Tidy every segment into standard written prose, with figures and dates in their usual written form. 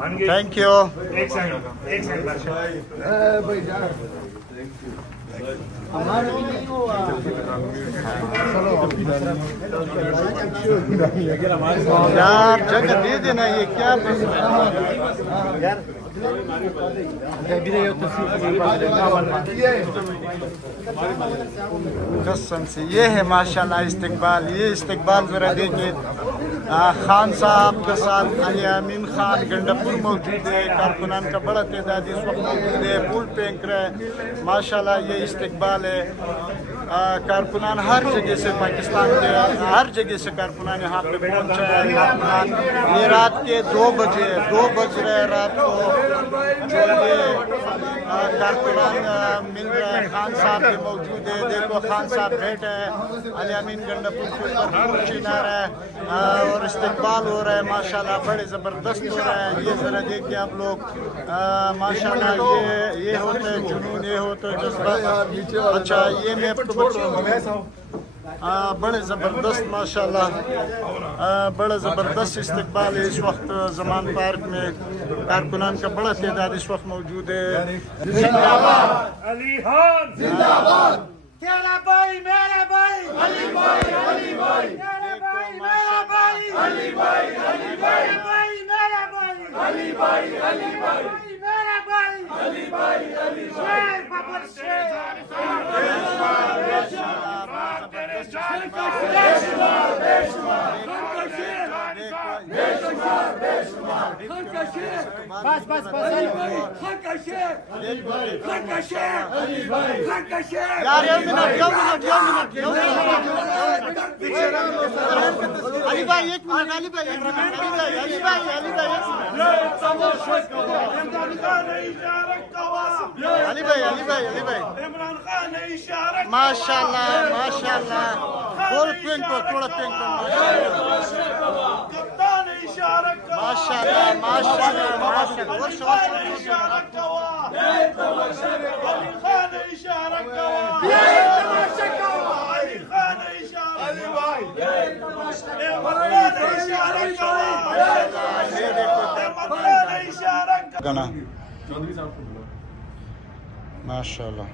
Thank you. یار جگہ دے دینا, یہ کیا قسم سے یہ ہے ماشاءاللہ استقبال. یہ استقبال ذرا دیکھیے. خان صاحب کے ساتھ علی امین خان گنڈپور موجود ہے. کارکنان کا بڑا تعداد اس وقت موجود ہے. پھول پھینک رہے ہیں ماشاءاللہ. یہ استقبال ہے. کارکنان ہر جگہ سے, پاکستان کے ہر جگہ سے کارکنان یہاں پہ پہنچے ہیں. یہ رات کے 2 بج رہے رات کو جو یہ کارکنان مل رہے ہیں. خان صاحب بھی موجود ہے. دیکھو خان صاحب بیٹھے ہیں. علی امین گنڈپور کے اوپر پھول چینا رہے ہیں اور استقبال ہو رہا ہے ماشاءاللہ. بڑے زبردست ہو رہا ہے. یہ ذرا دیکھیے آپ لوگ ماشاءاللہ. یہ ہوتا ہے جنون, یہ ہوتا ہے جذبہ. اچھا یہ میں آپ کو بتاؤں, بڑے زبردست ماشاءاللہ. بڑا زبردست استقبال ہے اس وقت زمان پارک میں. کارکنان کا بڑا تعداد اس وقت موجود ہے. زندہ باد علی خان, زندہ باد تیرا بھائی میرا بھائی علی بھائی, علی بھائی تیرا بھائی میرا بھائی علی بھائی, علی بھائی میرا بھائی علی بھائی, علی بھائی میرا بھائی علی بھائی, علی بھائی بابر شیر بس بس بس یار علی بھائی 1 منٹ. علی بھائی ماشاءاللہ ماشاءاللہ. بول پینکو تھوڑا پینکو ماشاءاللہ ماشاءاللہ گنا ماشاءاللہ.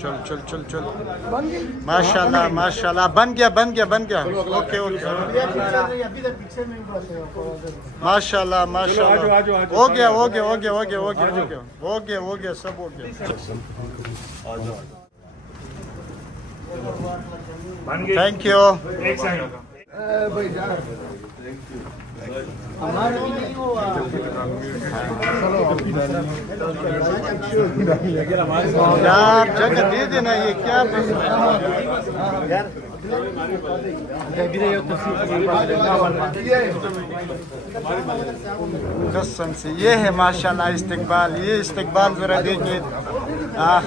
چل چل چل چل ماشاءاللہ ماشاءاللہ. بن گیا اوکے ماشاءاللہ ماشاءاللہ. ہو گیا سب ہو گیا. Thank you. یار جگہ دے دینا, یہ کیا قسم سے یہ ہے ماشاءاللہ استقبال. یہ استقبال ذرا دیکھیے.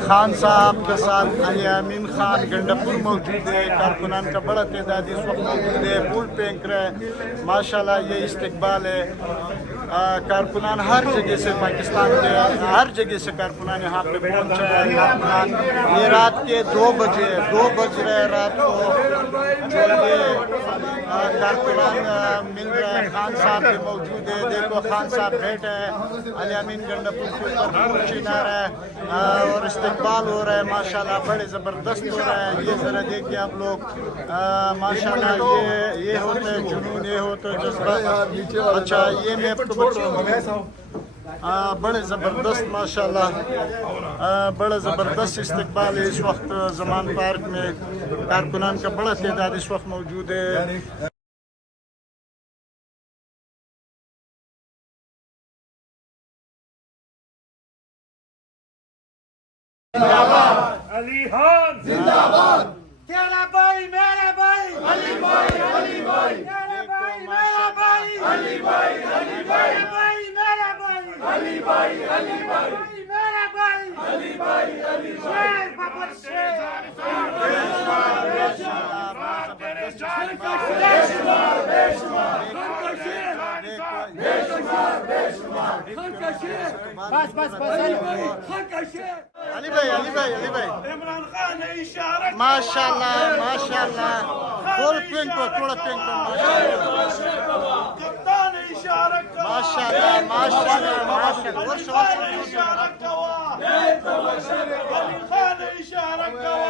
خان صاحب کے ساتھ علی امین خان گنڈپور موجود ہے. کارکنان کا بڑا تعداد اس وقت موجود ہے. پھول پھینک رہے ہیں ماشاءاللہ. یہ استقبال ہے. کارکنان ہر جگہ سے, پاکستان کے ہر جگہ سے کارکنان یہاں پہ پہنچے ہیں. یہ رات کے 2 بج رہے رات کو جو یہ کارکنان مل رہے ہیں. خان صاحب بھی موجود ہے. دیکھو خان صاحب بیٹھے ہیں. علی امین گنڈپور کے اوپر پھول چینا رہے ہیں اور استقبال ہو رہا ہے ماشاءاللہ. بڑے زبردست ہو رہا ہے. یہ ذرا دیکھیے آپ لوگ ماشاءاللہ. یہ ہوتا ہے جنون, یہ ہوتا ہے جذبہ. اچھا یہ میں آپ کو بتاؤں, بڑے زبردست ماشاءاللہ. بڑا زبردست استقبال ہے اس وقت زمان پارک میں. کارکنان کا بڑا تعداد اس وقت موجود ہے. علی خان, زندہ باد تیرا بھائی میرا بھائی علی بھائی, علی بھائی تیرا بھائی میرا بھائی علی بھائی, علی بھائی میرا بھائی علی بھائی, علی بھائی میرا بھائی علی بھائی, علی بھائی بابر شیر علی بھائی عمران خان اشارہ ماشاء اللہ فل پینٹ کو تھوڑا پینٹ کو کپتان اشارہ ماشاء اللہ اشارہ کوا علی خان اشارہ کوا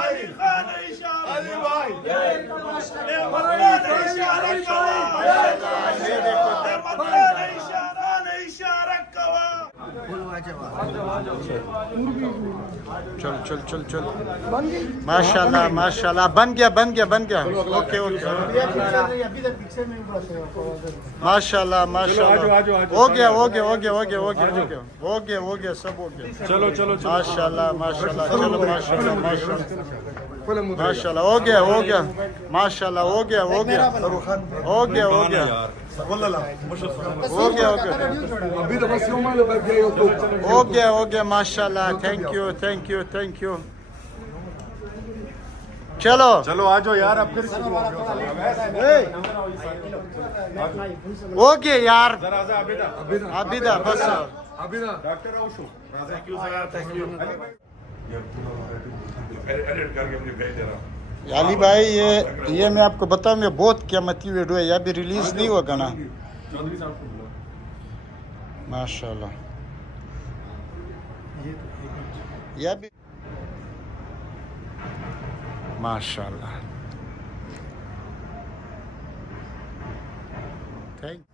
علی خان اشارہ علی بھائی عمران اشارہ کوا عمران اشارہ کوا چل ماشاء اللہ بن گیا اوکے ماشاء اللہ ہو گیا سب ہو گیا چلو ماشاء اللہ چلو ماشاء اللہ ہو گیا ماشاء اللہ ہو گیا ماشاء اللہ تھینک یو چلو آ جاؤ یار اب پھر ہو گیا یار عبیدہ بس doctor Osho thank you edit کر کے مجھے بھیج دے رہا علی بھائی یہ میں آپ کو بتاؤں یہ بہت قیمتی ویڈیو ہے یہ ابھی ریلیز نہیں ہوگا نا ماشاء اللہ یہ بھی ماشاء اللہ تھینک